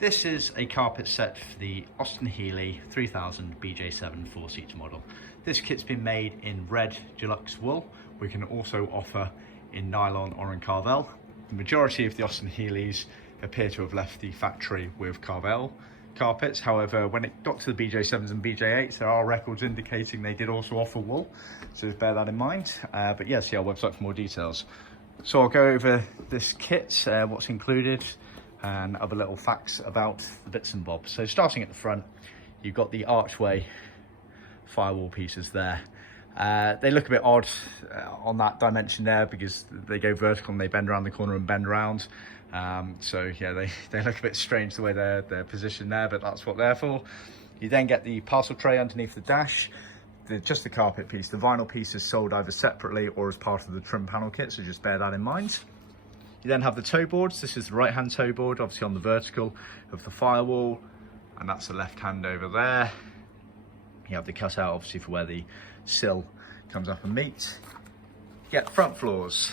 This is a carpet set for the Austin Healey 3000 BJ7 4-seater model. This kit's been made in red Deluxe wool. We can also offer in nylon or in Karvel. The majority of the Austin Healeys appear to have left the factory with Karvel carpets. However, when it got to the BJ7s and BJ8s, there are records indicating they did also offer wool. So just bear that in mind. But yeah, see our website for more details. So I'll go over this kit, what's included, and other little facts about the bits and bobs. So starting at the front, you've got the archway firewall pieces there. They look a bit odd on that dimension there because they go vertical and they bend around the corner and bend around. So yeah, they look a bit strange the way they're positioned there, but that's what they're for. You then get the parcel tray underneath the dash. Just the carpet piece. The vinyl piece is sold either separately or as part of the trim panel kit, so just bear that in mind. You then have the toe boards. This is the right hand toe board, obviously on the vertical of the firewall, and that's the left hand over there. You have the cutout obviously for where the sill comes up and meets. You get front floors.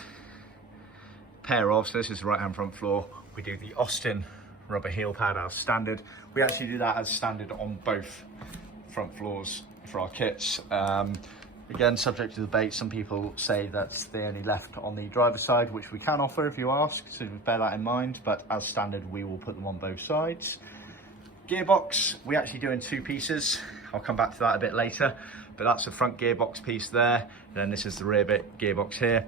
Pair of, so this is the right hand front floor. We do the Austin rubber heel pad as standard. We actually do that as standard on both front floors for our kits. Again, subject to debate. Some people say that they only left on the driver's side, which we can offer if you ask, so bear that in mind, but as standard we will put them on both sides. Gearbox, we actually do in two pieces. I'll come back to that a bit later, but that's the front gearbox piece there, and then this is the rear bit gearbox here.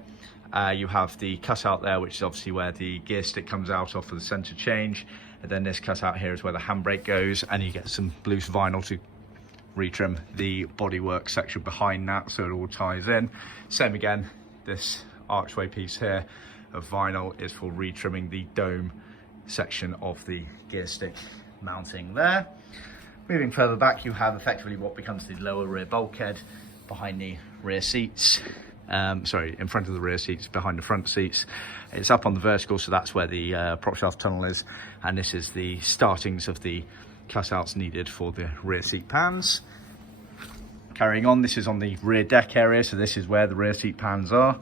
You have the cutout there, which is obviously where the gear stick comes out of for the center change, and then this cutout here is where the handbrake goes, and you get some loose vinyl to retrim the bodywork section behind that, so it all ties in. Same again, this archway piece here of vinyl is for retrimming the dome section of the gear stick mounting there. Moving further back, you have effectively what becomes the lower rear bulkhead behind the rear seats. Sorry, in front of the rear seats, behind the front seats. It's up on the vertical, so that's where the prop shaft tunnel is, and this is the startings of the cutouts needed for the rear seat pans. Carrying on, this is on the rear deck area, so this is where the rear seat pans are.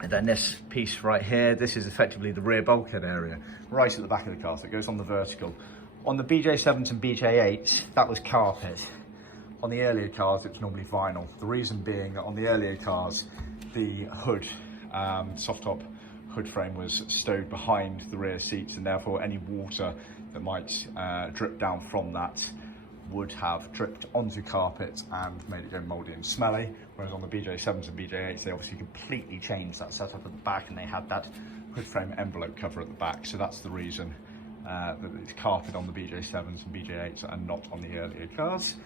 And then this piece right here, this is effectively the rear bulkhead area, right at the back of the car, so it goes on the vertical. On the BJ7s and BJ8s, that was carpet. On the earlier cars, it's normally vinyl. The reason being that on the earlier cars, the hood, soft top hood frame was stowed behind the rear seats, and therefore any water that might drip down from that would have dripped onto carpet and made it go mouldy and smelly. Whereas on the BJ7s and BJ8s, they obviously completely changed that setup at the back, and they had that hood frame envelope cover at the back. So that's the reason that it's carpet on the BJ7s and BJ8s and not on the earlier cars.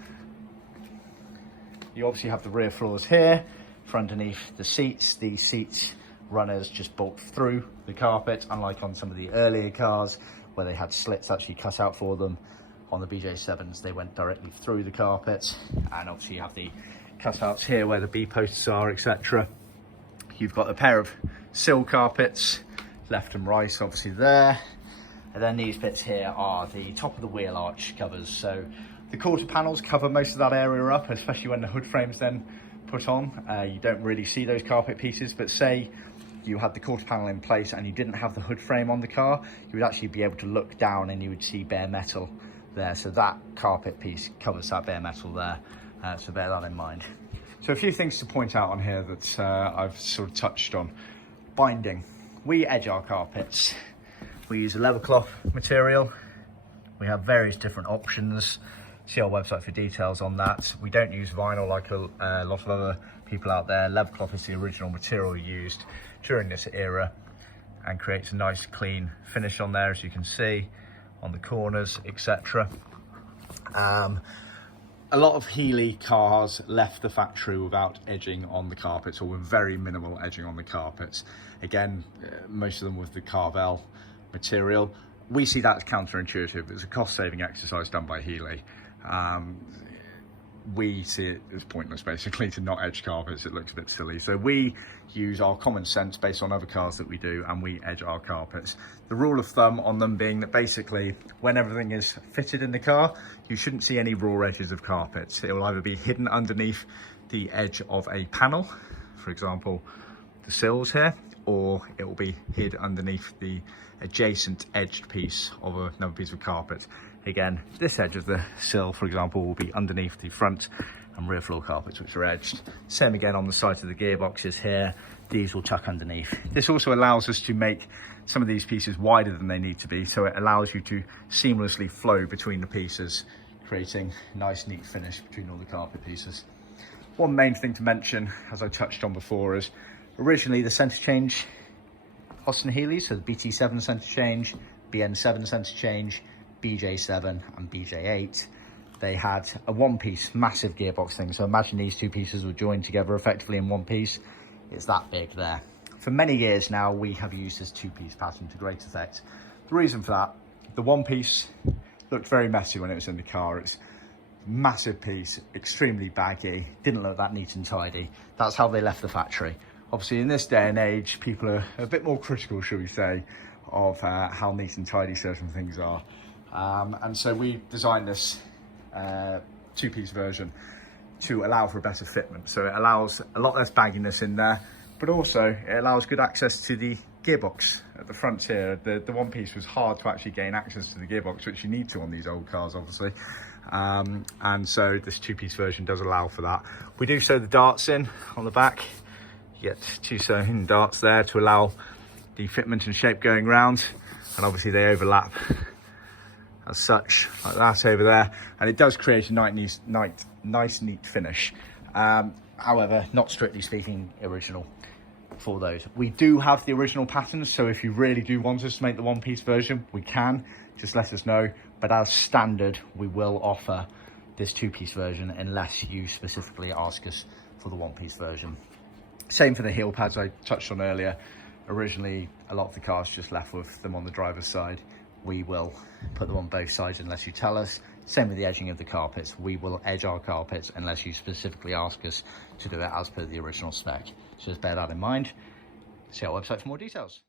You obviously have the rear floors here for underneath the seats. The seats runners just bolt through the carpet, unlike on some of the earlier cars where they had slits actually cut out for them. On the BJ7s, they went directly through the carpet, and obviously you have the cutouts here where the B posts are, etc. You've got a pair of sill carpets, left and right, obviously there. And then these bits here are the top of the wheel arch covers. So the quarter panels cover most of that area up, especially when the hood frame's then put on. You don't really see those carpet pieces, but say you had the quarter panel in place and you didn't have the hood frame on the car, you would actually be able to look down and you would see bare metal there. So that carpet piece covers that bare metal there, so bear that in mind. So a few things to point out on here that I've sort of touched on. Binding. We edge our carpets. We use a leather cloth material. We have various different options. See our website for details on that. We don't use vinyl like a lot of other people out there. Leather cloth is the original material used during this era and creates a nice clean finish on there, as you can see, on the corners, etc. A lot of Healey cars left the factory without edging on the carpets, or with very minimal edging on the carpets. Again, most of them with the Karvel material. We see that as counterintuitive. It's a cost-saving exercise done by Healey. We see it as pointless, basically, to not edge carpets. It looks a bit silly. So we use our common sense based on other cars that we do, and we edge our carpets. The rule of thumb on them being that basically when everything is fitted in the car, you shouldn't see any raw edges of carpets. It will either be hidden underneath the edge of a panel, for example, the sills here, or it will be hid underneath the adjacent edged piece of another piece of carpet. Again, this edge of the sill, for example, will be underneath the front and rear floor carpets, which are edged. Same again on the side of the gearboxes here. These will tuck underneath. This also allows us to make some of these pieces wider than they need to be, so it allows you to seamlessly flow between the pieces, creating a nice neat finish between all the carpet pieces. One main thing to mention, as I touched on before, is originally the centre change Austin Healey, so the BT7 centre change, BN7 centre change, BJ7 and BJ8, they had a one-piece massive gearbox thing. So imagine these two pieces were joined together effectively in one piece. It's that big there. For many years now, we have used this two-piece pattern to great effect. The reason for that, the one piece looked very messy when it was in the car. It's a massive piece, extremely baggy, didn't look that neat and tidy. That's how they left the factory. Obviously, in this day and age, people are a bit more critical, shall we say, of how neat and tidy certain things are. And so we designed this two-piece version to allow for a better fitment. So it allows a lot less bagginess in there, but also it allows good access to the gearbox at the front here. The one piece was hard to actually gain access to the gearbox, which you need to on these old cars, obviously. And so this two-piece version does allow for that. We do sew the darts in on the back. You get two sewn darts there to allow the fitment and shape going round, and obviously they overlap as such, like that over there, and it does create a nice neat finish. However, not strictly speaking original for those. We do have the original patterns, so if you really do want us to make the one-piece version, we can, just let us know. But as standard, we will offer this two-piece version unless you specifically ask us for the one-piece version. Same for the heel pads I touched on earlier. Originally, a lot of the cars just left with them on the driver's side. We will put them on both sides unless you tell us. Same with the edging of the carpets. We will edge our carpets unless you specifically ask us to do it as per the original spec. So just bear that in mind. See our website for more details.